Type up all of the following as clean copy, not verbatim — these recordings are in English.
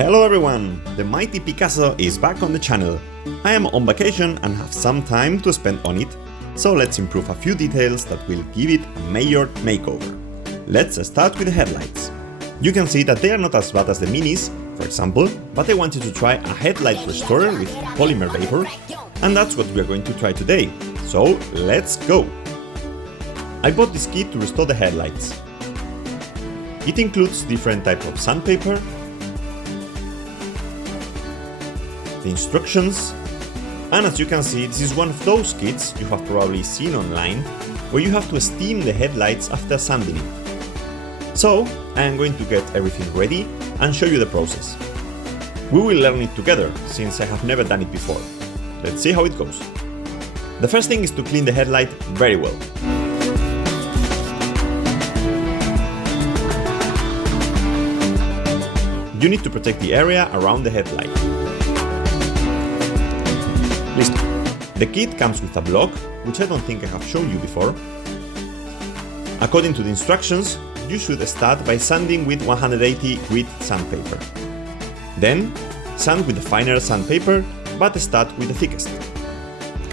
Hello everyone! The mighty Picasso is back on the channel. I am on vacation and have some time to spend on it, so let's improve a few details that will give it a major makeover. Let's start with the headlights. You can see that they are not as bad as the Minis, for example, but I wanted to try a headlight restorer with polymer vapor, and that's what we are going to try today. So let's go! I bought this kit to restore the headlights. It includes different types of sandpaper, the instructions, and as you can see, this is one of those kits you have probably seen online, where you have to steam the headlights after sanding it. So, I am going to get everything ready and show you the process. We will learn it together, since I have never done it before. Let's see how it goes. The first thing is to clean the headlight very well. You need to protect the area around the headlight. The kit comes with a block, which I don't think I have shown you before. According to the instructions, you should start by sanding with 180 grit sandpaper. Then, sand with the finer sandpaper, but start with the thickest.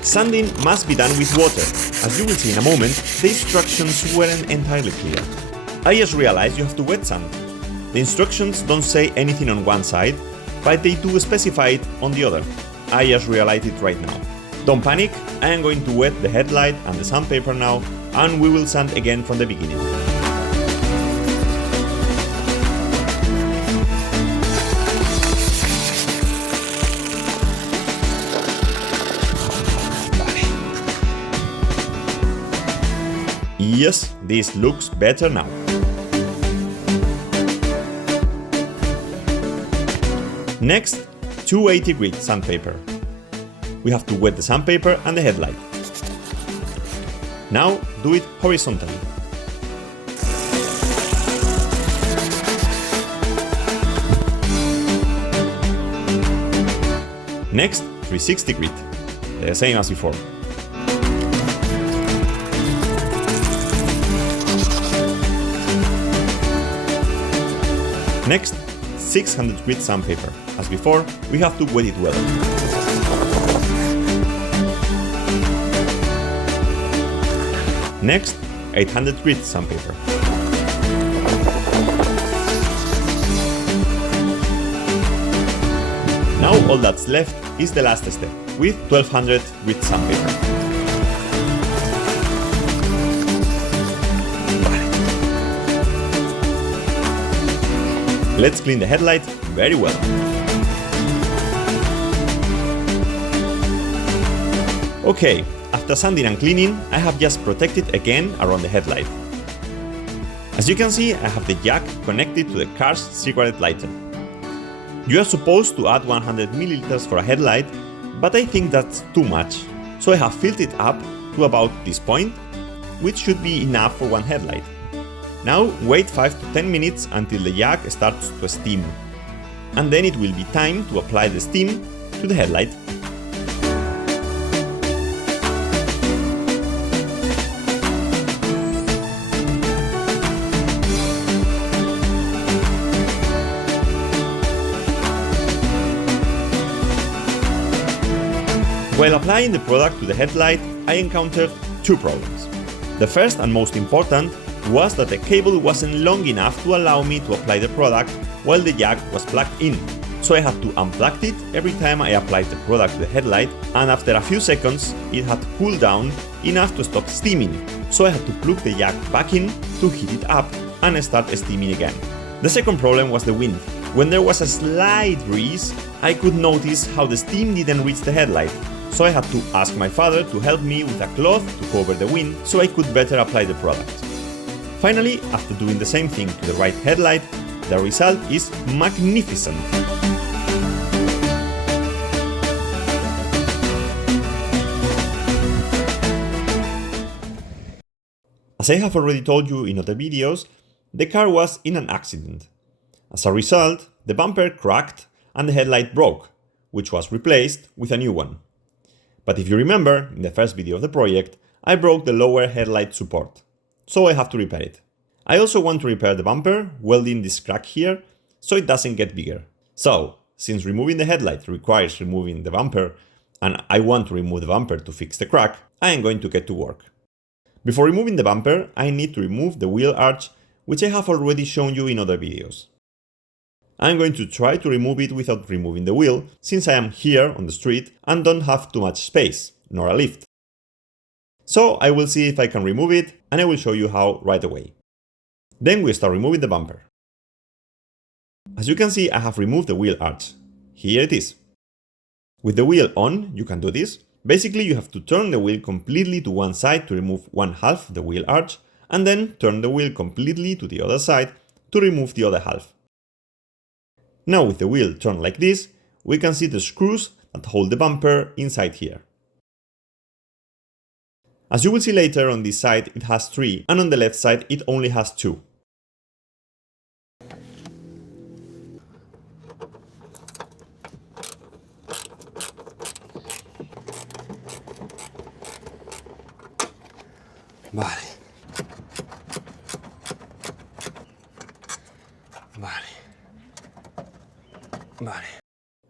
Sanding must be done with water. As you will see in a moment, the instructions weren't entirely clear. I just realized you have to wet sand. The instructions don't say anything on one side, but they do specify it on the other. I just realized it right now. Don't panic, I am going to wet the headlight and the sandpaper now, and we will sand again from the beginning. Yes, this looks better now. Next, 280 grit sandpaper. We have to wet the sandpaper and the headlight. Now do it horizontally. Next, 360 grit, the same as before. Next, 600 grit sandpaper. As before, we have to wet it well. Next, 800 grit sandpaper. Now all that's left is the last step, with 1200 grit sandpaper. Let's clean the headlight very well. Okay, after sanding and cleaning, I have just protected again around the headlight. As you can see, I have the jack connected to the car's cigarette lighter. You are supposed to add 100 milliliters for a headlight, but I think that's too much, so I have filled it up to about this point, which should be enough for one headlight. Now wait 5 to 10 minutes until the jack starts to steam, and then it will be time to apply the steam to the headlight. While applying the product to the headlight, I encountered two problems. The first and most important was that the cable wasn't long enough to allow me to apply the product while the jack was plugged in. So I had to unplug it every time I applied the product to the headlight, and after a few seconds it had cooled down enough to stop steaming. So I had to plug the jack back in to heat it up and start steaming again. The second problem was the wind. When there was a slight breeze, I could notice how the steam didn't reach the headlight. So I had to ask my father to help me with a cloth to cover the wind so I could better apply the product. Finally, after doing the same thing to the right headlight, the result is magnificent. As I have already told you in other videos, the car was in an accident. As a result, the bumper cracked and the headlight broke, which was replaced with a new one. But if you remember, in the first video of the project, I broke the lower headlight support, so I have to repair it. I also want to repair the bumper, welding this crack here, so it doesn't get bigger. So, since removing the headlight requires removing the bumper, and I want to remove the bumper to fix the crack, I am going to get to work. Before removing the bumper, I need to remove the wheel arch, which I have already shown you in other videos. I'm going to try to remove it without removing the wheel, since I am here on the street and don't have too much space, nor a lift. So I will see if I can remove it, and I will show you how right away. Then we start removing the bumper. As you can see, I have removed the wheel arch. Here it is. With the wheel on, you can do this. Basically, you have to turn the wheel completely to one side to remove one half the wheel arch, and then turn the wheel completely to the other side to remove the other half. Now with the wheel turned like this, we can see the screws that hold the bumper inside here. As you will see later, on this side it has 3, and on the left side it only has 2. Vale.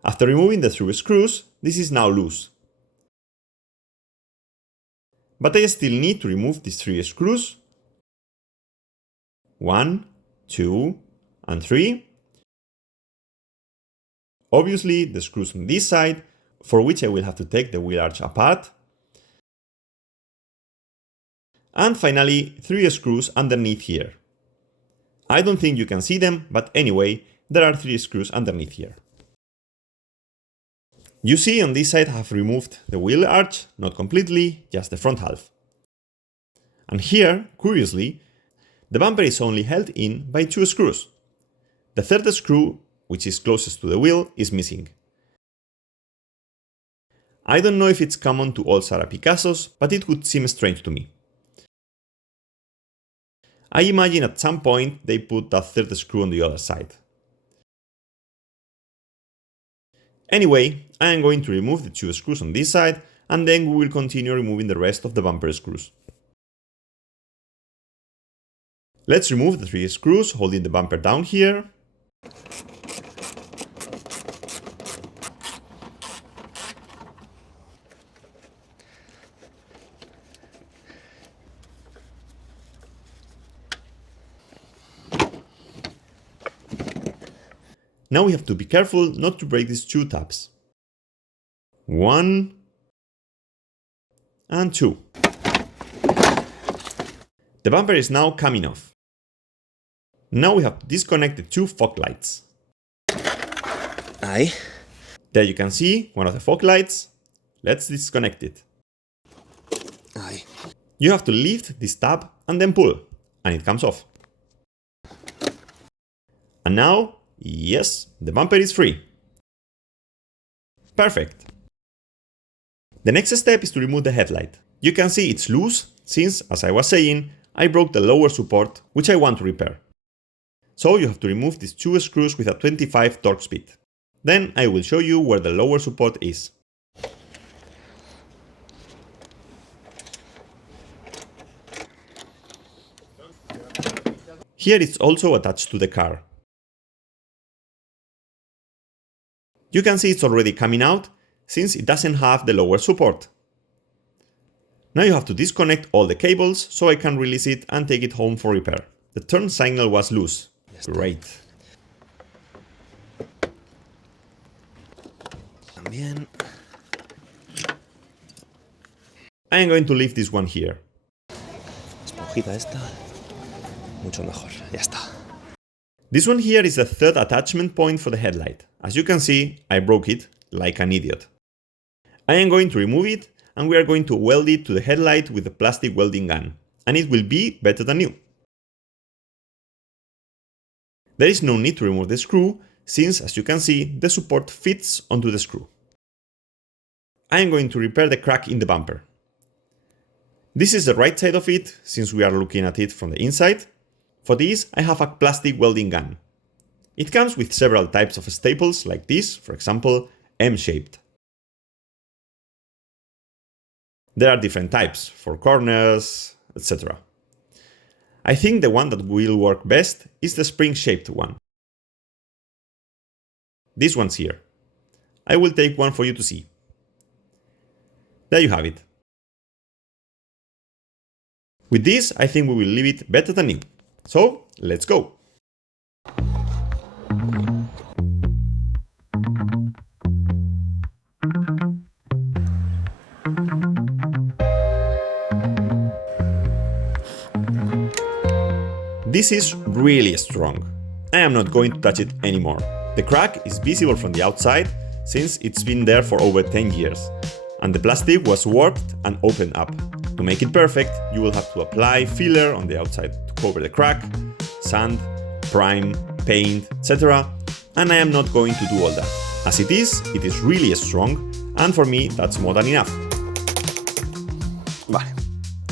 After removing the 3 screws, this is now loose. But I still need to remove these 3 screws. 1, 2, and 3. Obviously, the screws on this side, for which I will have to take the wheel arch apart. And finally, 3 screws underneath here. I don't think you can see them, but anyway, there are 3 screws underneath here. You see, on this side I have removed the wheel arch, not completely, just the front half. And here, curiously, the bumper is only held in by 2 screws. The third screw, which is closest to the wheel, is missing. I don't know if it's common to all Xsara Picassos, but it would seem strange to me. I imagine at some point they put that third screw on the other side. Anyway, I am going to remove the 2 screws on this side, and then we will continue removing the rest of the bumper screws. Let's remove the 3 screws holding the bumper down here. Now we have to be careful not to break these 2 tabs. 1 and 2. The bumper is now coming off. Now we have to disconnect the 2 fog lights. Ahí. There you can see one of the fog lights. Let's disconnect it. Ahí. You have to lift this tab and then pull, and it comes off. And now, yes, the bumper is free. Perfect. The next step is to remove the headlight. You can see it's loose since, as I was saying, I broke the lower support, which I want to repair. So you have to remove these 2 screws with a 25 torque speed. Then I will show you where the lower support is. Here it's also attached to the car. You can see it's already coming out, since it doesn't have the lower support. Now you have to disconnect all the cables so I can release it and take it home for repair. The turn signal was loose. Great. También. I am going to leave this one here. Esponjita esta. Mucho mejor. Ya está. This one here is the third attachment point for the headlight. As you can see, I broke it like an idiot. I am going to remove it, and we are going to weld it to the headlight with a plastic welding gun, and it will be better than new. There is no need to remove the screw, since, as you can see, the support fits onto the screw. I am going to repair the crack in the bumper. This is the right side of it, since we are looking at it from the inside. For this, I have a plastic welding gun. It comes with several types of staples like this, for example, M-shaped. There are different types for corners, etc. I think the one that will work best is the spring-shaped one. these ones here. I will take one for you to see. There you have it. With this, I think we will leave it better than new. So, let's go! This is really strong. I am not going to touch it anymore. The crack is visible from the outside since it's been there for over 10 years. And the plastic was warped and opened up. To make it perfect, you will have to apply filler on the outside to cover the crack, sand, prime, paint, etc. And I am not going to do all that. As it is really strong, and for me that's more than enough. Vale.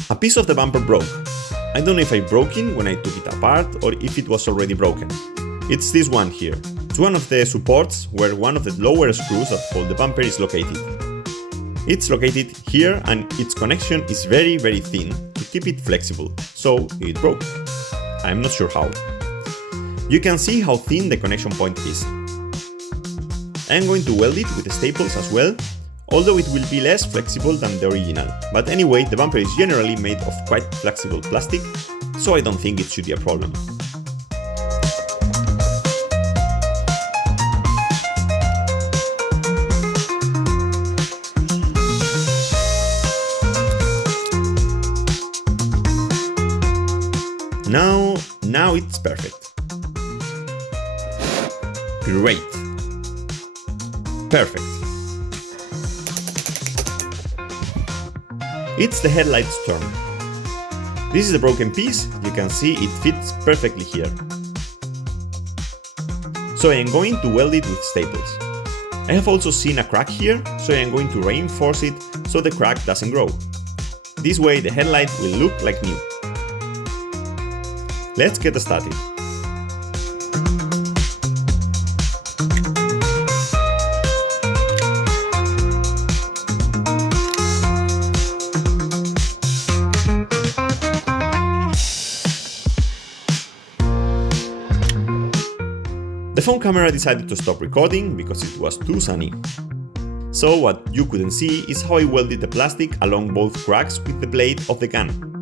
A piece of the bumper broke. I don't know if I broke it when I took it apart or if it was already broken. It's this one here. It's one of the supports where one of the lower screws that hold the bumper is located. It's located here and its connection is very thin to keep it flexible, so it broke. I'm not sure how. You can see how thin the connection point is. I'm going to weld it with staples as well, although it will be less flexible than the original. But anyway, the bumper is generally made of quite flexible plastic, so I don't think it should be a problem. Now it's perfect. Great. Perfect. It's the headlight's turn. This is a broken piece, you can see it fits perfectly here. So I am going to weld it with staples. I have also seen a crack here, so I am going to reinforce it so the crack doesn't grow. This way the headlight will look like new. Let's get started. The phone camera decided to stop recording because it was too sunny. So what you couldn't see is how I welded the plastic along both cracks with the blade of the gun.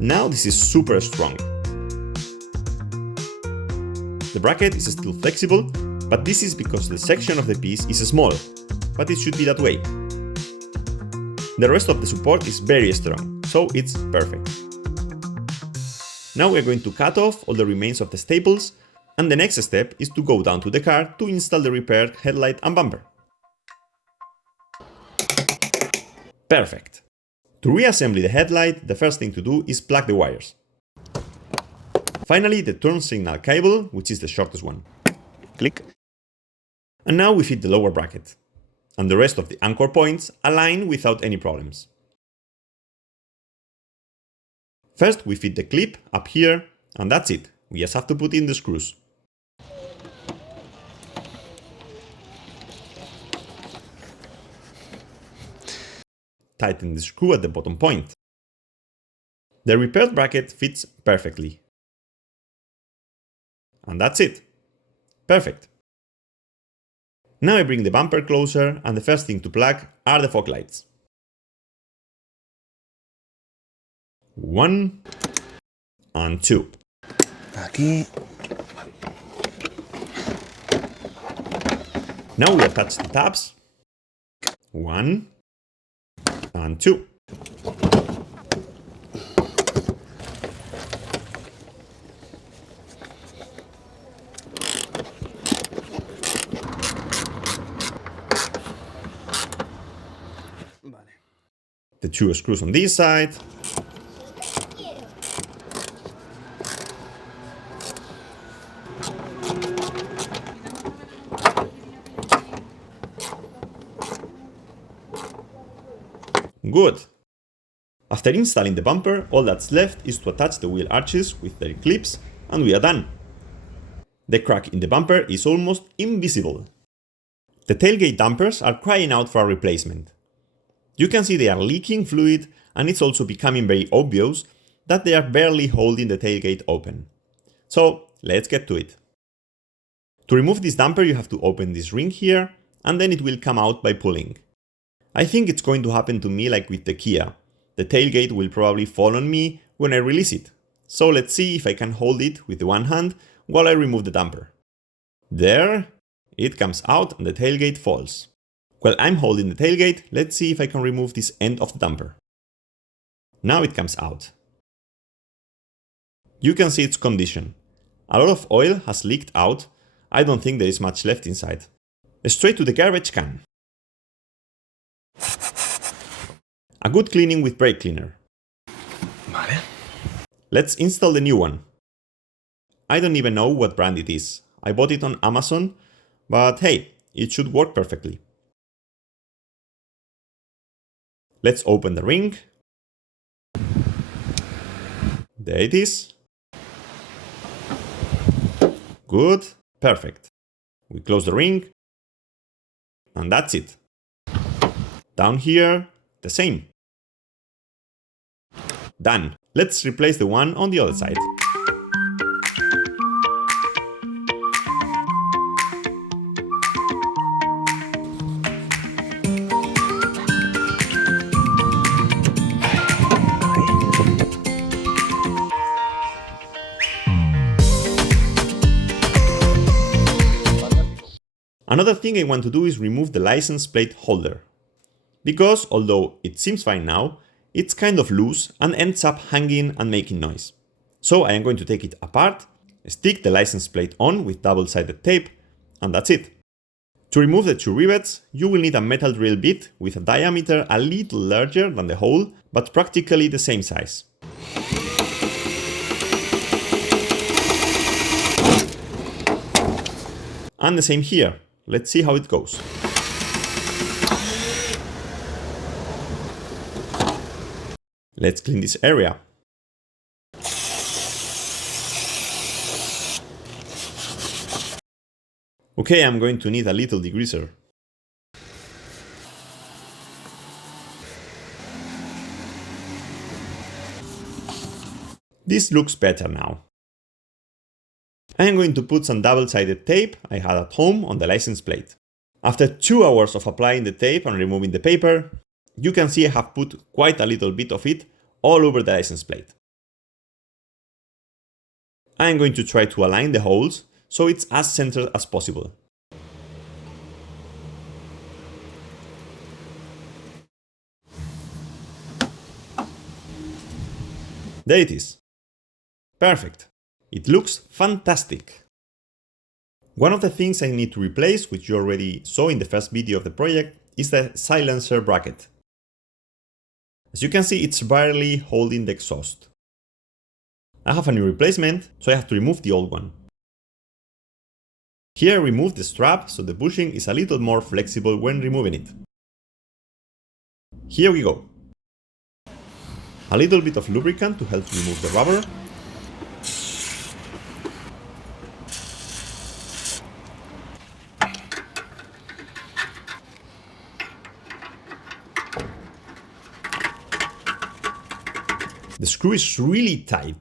Now this is super strong. The bracket is still flexible, but this is because the section of the piece is small, but it should be that way. The rest of the support is very strong, so it's perfect. Now we are going to cut off all the remains of the staples, and the next step is to go down to the car to install the repaired headlight and bumper. Perfect! To reassemble the headlight, the first thing to do is plug the wires. Finally, the turn signal cable, which is the shortest one. Click. And now we fit the lower bracket. And the rest of the anchor points align without any problems. First, we fit the clip up here, and that's it. We just have to put in the screws. Tighten the screw at the bottom point. The repaired bracket fits perfectly. And that's it. Perfect. Now I bring the bumper closer, and the first thing to plug are the fog lights. 1 and 2. Aquí. Now we attach the tabs. 1 and 2. The 2 screws on this side. Good! After installing the bumper, all that's left is to attach the wheel arches with their clips, and we are done. The crack in the bumper is almost invisible. The tailgate dampers are crying out for a replacement. You can see they are leaking fluid, and it's also becoming very obvious that they are barely holding the tailgate open. So let's get to it. To remove this damper, you have to open this ring here, and then it will come out by pulling. I think it's going to happen to me like with the Kia. The tailgate will probably fall on me when I release it. So let's see if I can hold it with the one hand while I remove the damper. There, it comes out and the tailgate falls. While I'm holding the tailgate, let's see if I can remove this end of the damper. Now it comes out. You can see its condition. A lot of oil has leaked out. I don't think there is much left inside. Straight to the garbage can. A good cleaning with brake cleaner. Vale. Let's install the new one. I don't even know what brand it is. I bought it on Amazon, but hey, it should work perfectly. Let's open the ring. There it is. Good, perfect. We close the ring. And that's it. Down here, the same. Done. Let's replace the one on the other side. Another thing I want to do is remove the license plate holder. Because although it seems fine now, it's kind of loose and ends up hanging and making noise. So I am going to take it apart, stick the license plate on with double-sided tape, and that's it. To remove the two rivets, you will need a metal drill bit with a diameter a little larger than the hole, but practically the same size. And the same here. Let's see how it goes. Let's clean this area. Okay, I'm going to need a little degreaser. This looks better now. I'm going to put some double-sided tape I had at home on the license plate. After 2 hours of applying the tape and removing the paper, you can see I have put quite a little bit of it all over the license plate. I'm going to try to align the holes so it's as centered as possible. There it is. Perfect. It looks fantastic. One of the things I need to replace, which you already saw in the first video of the project, is the silencer bracket. As you can see, it's barely holding the exhaust. I have a new replacement, so I have to remove the old one. Here I remove the strap so the bushing is a little more flexible when removing it. Here we go. A little bit of lubricant to help remove the rubber. The screw is really tight.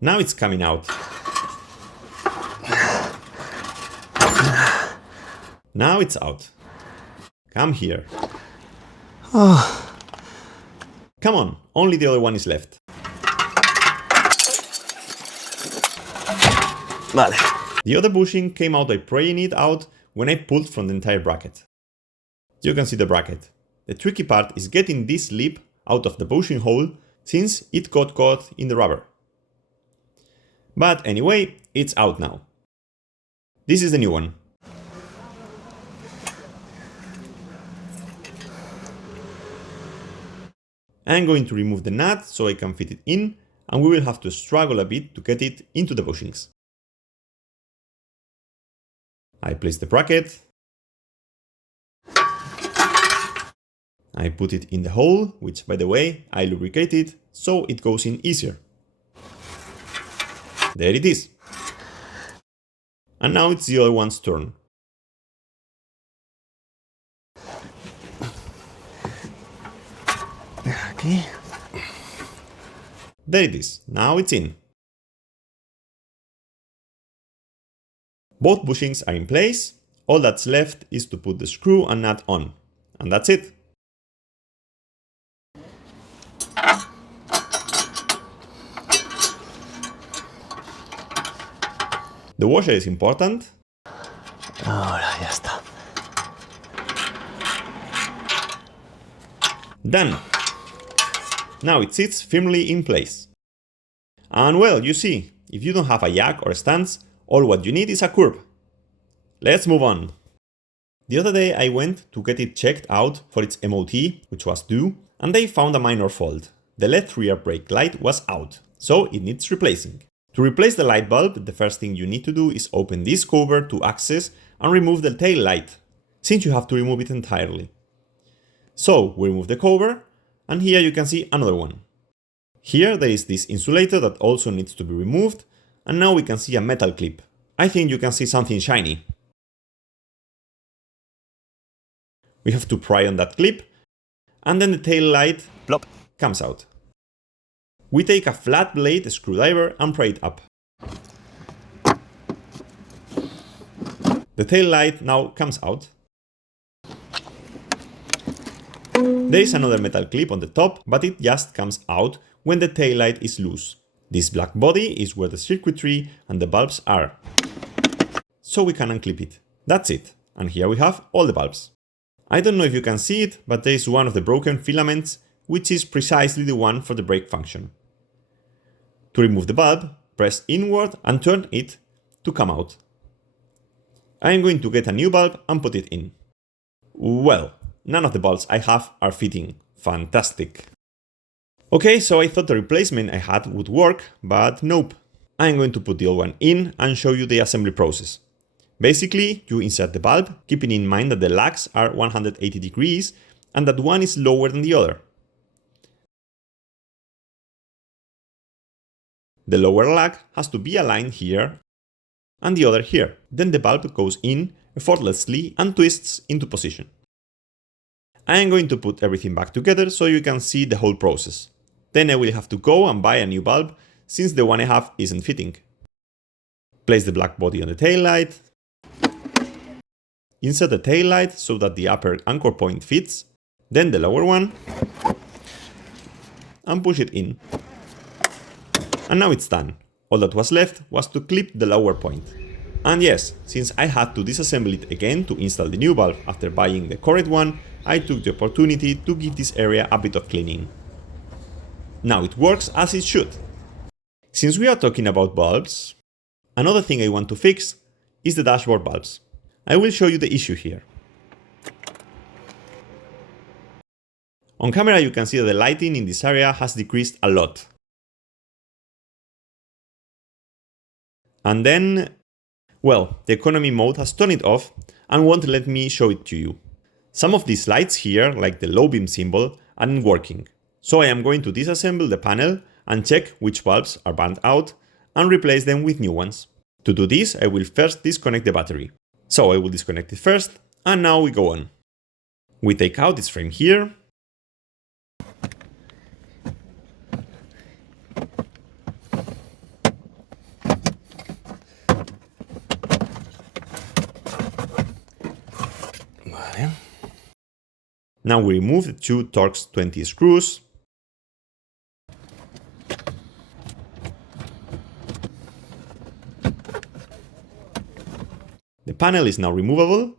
Now it's coming out. Now it's out. Come here. Come on, only the other one is left. Vale. The other bushing came out by praying it out when I pulled from the entire bracket. You can see the bracket. The tricky part is getting this lip out of the bushing hole since it got caught in the rubber. But anyway, it's out now. This is the new one. I'm going to remove the nut so I can fit it in, and we will have to struggle a bit to get it into the bushings. I place the bracket. I put it in the hole, which by the way, I lubricated so it goes in easier. There it is. And now it's the other one's turn. Aquí. There it is. Now it's in. Both bushings are in place. All that's left is to put the screw and nut on. And that's it. The washer is important. Ahora ya está. Done. Now it sits firmly in place. And well, you see, if you don't have a jack or a stance, all what you need is a curb. Let's move on. The other day I went to get it checked out for its MOT, which was due, and they found a minor fault. The LED rear brake light was out, so it needs replacing. To replace the light bulb, the first thing you need to do is open this cover to access and remove the tail light, since you have to remove it entirely. So we remove the cover, and here you can see another one. Here there is this insulator that also needs to be removed, and now we can see a metal clip. I think you can see something shiny. We have to pry on that clip, and then the tail light Plop. comes out. We take a flat blade screwdriver and pry it up. The tail light now comes out. There is another metal clip on the top, but it just comes out when the tail light is loose. This black body is where the circuitry and the bulbs are. So we can unclip it. That's it. And here we have all the bulbs. I don't know if you can see it, but there is one of the broken filaments, which is precisely the one for the brake function. To remove the bulb, press inward and turn it to come out. I am going to get a new bulb and put it in. Well, none of the bulbs I have are fitting. Fantastic. Okay, so I thought the replacement I had would work, but nope. I am going to put the old one in and show you the assembly process. Basically, you insert the bulb, keeping in mind that the lags are 180 degrees and that one is lower than the other. The lower lag has to be aligned here and the other here. Then the bulb goes in effortlessly and twists into position. I am going to put everything back together so you can see the whole process. Then I will have to go and buy a new bulb since the one I have isn't fitting. Place the black body on the tail light. Insert the tail light so that the upper anchor point fits, then the lower one, and push it in. And now it's done. All that was left was to clip the lower point. And yes, since I had to disassemble it again to install the new bulb after buying the correct one, I took the opportunity to give this area a bit of cleaning. Now it works as it should. Since we are talking about bulbs, another thing I want to fix is the dashboard bulbs. I will show you the issue here. On camera you can see that the lighting in this area has decreased a lot. And then, well, the economy mode has turned it off and won't let me show it to you. Some of these lights here, like the low beam symbol, aren't working. So I am going to disassemble the panel and check which bulbs are burned out and replace them with new ones. To do this, I will first disconnect the battery. So I will disconnect it first, and now we go on. We take out this frame here. Vale. Now we remove the two Torx 20 screws. The panel is now removable.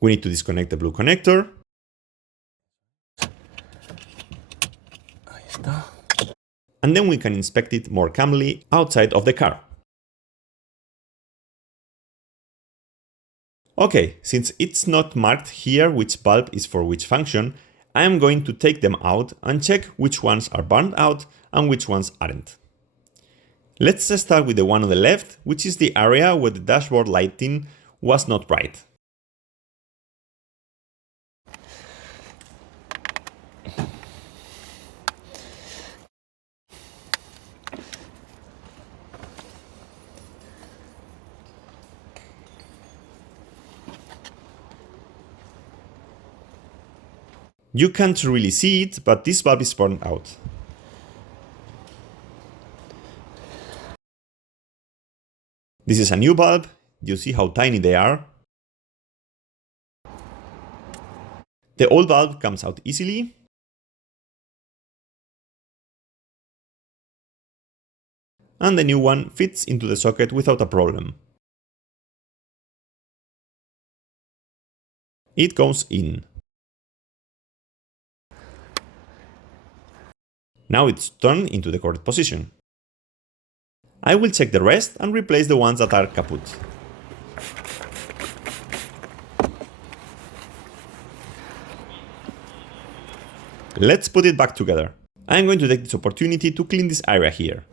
We need to disconnect the blue connector. Ahí está. And then we can inspect it more calmly outside of the car. Okay, since it's not marked here which bulb is for which function, I am going to take them out and check which ones are burned out and which ones aren't. Let's start with the one on the left, which is the area where the dashboard lighting was not bright. You can't really see it, but this valve is burned out. This is a new valve. You see how tiny they are. The old valve comes out easily. And the new one fits into the socket without a problem. It goes in. Now it's turned into the correct position. I will check the rest and replace the ones that are kaput. Let's put it back together. I'm going to take this opportunity to clean this area here.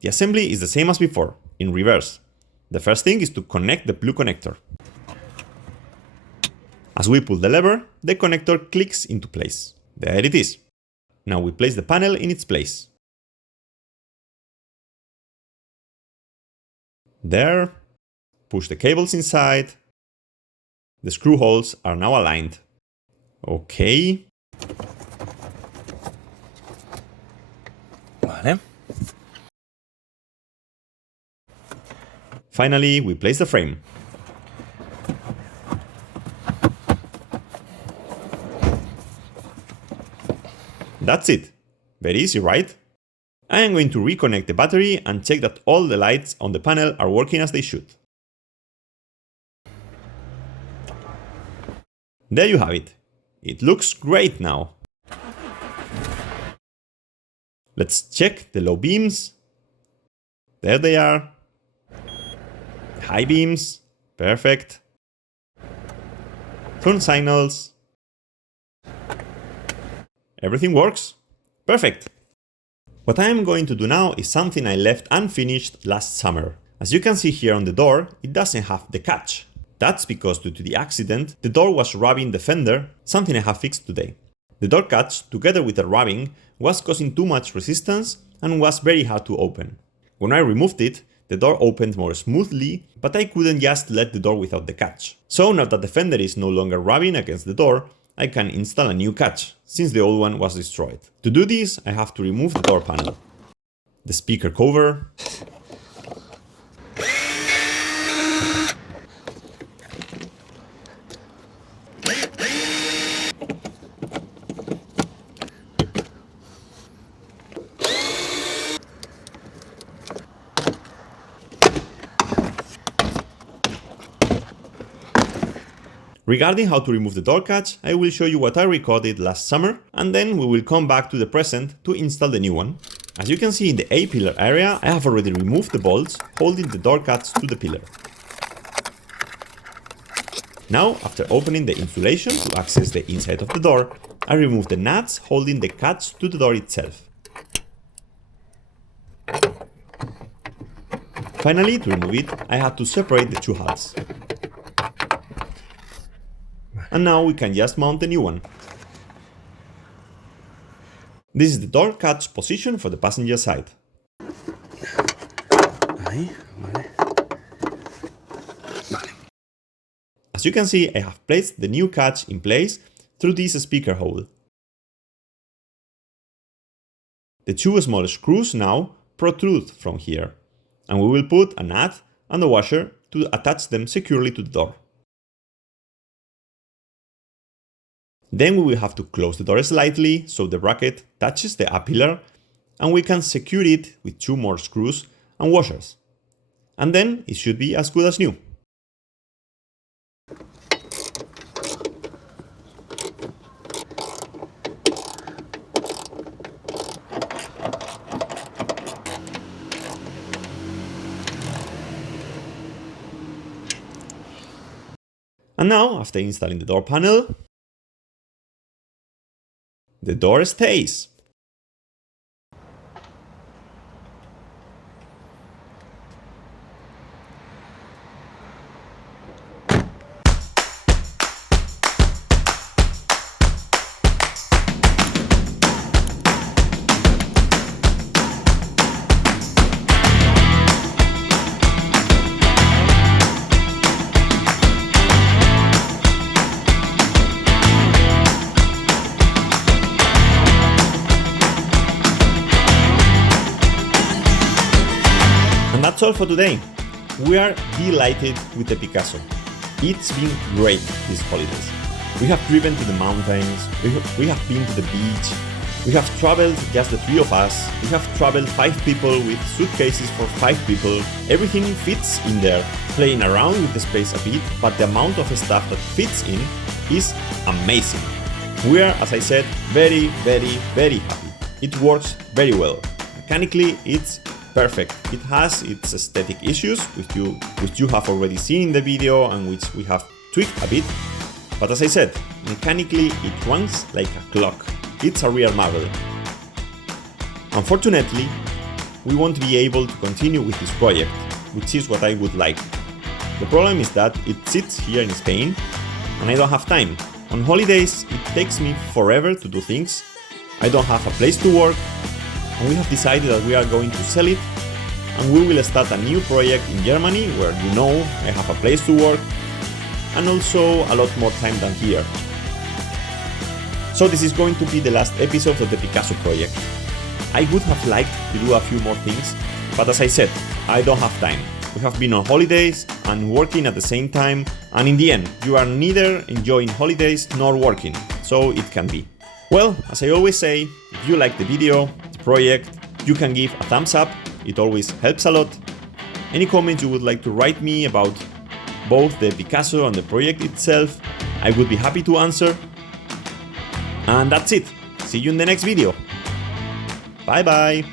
The assembly is the same as before, in reverse. The first thing is to connect the blue connector. As we pull the lever, the connector clicks into place. There it is. Now we place the panel in its place. There. Push the cables inside. The screw holes are now aligned. Okay. Vale. Finally, we place the frame. That's it. Very easy, right? I am going to reconnect the battery and check that all the lights on the panel are working as they should. There you have it. It looks great now. Let's check the low beams. There they are. High beams. Perfect. Turn signals. Everything works. Perfect. What I am going to do now is something I left unfinished last summer. As you can see here on the door, it doesn't have the catch. That's because due to the accident, the door was rubbing the fender, something I have fixed today. The door catch, together with the rubbing, was causing too much resistance and was very hard to open. When I removed it, the door opened more smoothly, but I couldn't just let the door without the catch. So now that the fender is no longer rubbing against the door, I can install a new catch, since the old one was destroyed. To do this, I have to remove the door panel, the speaker cover, Regarding how to remove the door catch, I will show you what I recorded last summer, and then we will come back to the present to install the new one. As you can see in the A-pillar area, I have already removed the bolts holding the door catch to the pillar. Now, after opening the insulation to access the inside of the door, I remove the nuts holding the catch to the door itself. Finally, to remove it, I had to separate the two halves. And now we can just mount the new one. This is the door catch position for the passenger side. Ahí, vale. Vale. As you can see, I have placed the new catch in place through this speaker hole. The two small screws now protrude from here, and we will put a nut and a washer to attach them securely to the door. Then we will have to close the door slightly so the bracket touches the A-pillar, and we can secure it with two more screws and washers. And then it should be as good as new. And now, after installing the door panel, the door stays. all for today. We are delighted with the Picasso. It's been great these holidays. We have driven to the mountains, we have been to the beach, we have traveled just the 3 of us, we have traveled 5 people with suitcases for 5 people. Everything fits in there, playing around with the space a bit, but the amount of stuff that fits in is amazing. We are, as I said, very happy. It works very well. Mechanically, it's perfect. It has its aesthetic issues, which you have already seen in the video and which we have tweaked a bit. But as I said, mechanically it runs like a clock. It's a real marvel. Unfortunately, we won't be able to continue with this project, which is what I would like. The problem is that it sits here in Spain and I don't have time. On holidays, it takes me forever to do things. I don't have a place to work, and we have decided that we are going to sell it, and we will start a new project in Germany where I have a place to work and also a lot more time than here. So this is going to be the last episode of the Picasso project. I would have liked to do a few more things, but as I said, I don't have time. We have been on holidays and working at the same time, and in the end, you are neither enjoying holidays nor working, so it can be. Well, as I always say, if you like the video, the project, you can give a thumbs up, it always helps a lot. Any comments you would like to write me about both the Picasso and the project itself, I would be happy to answer. And that's it. See you in the next video. Bye bye.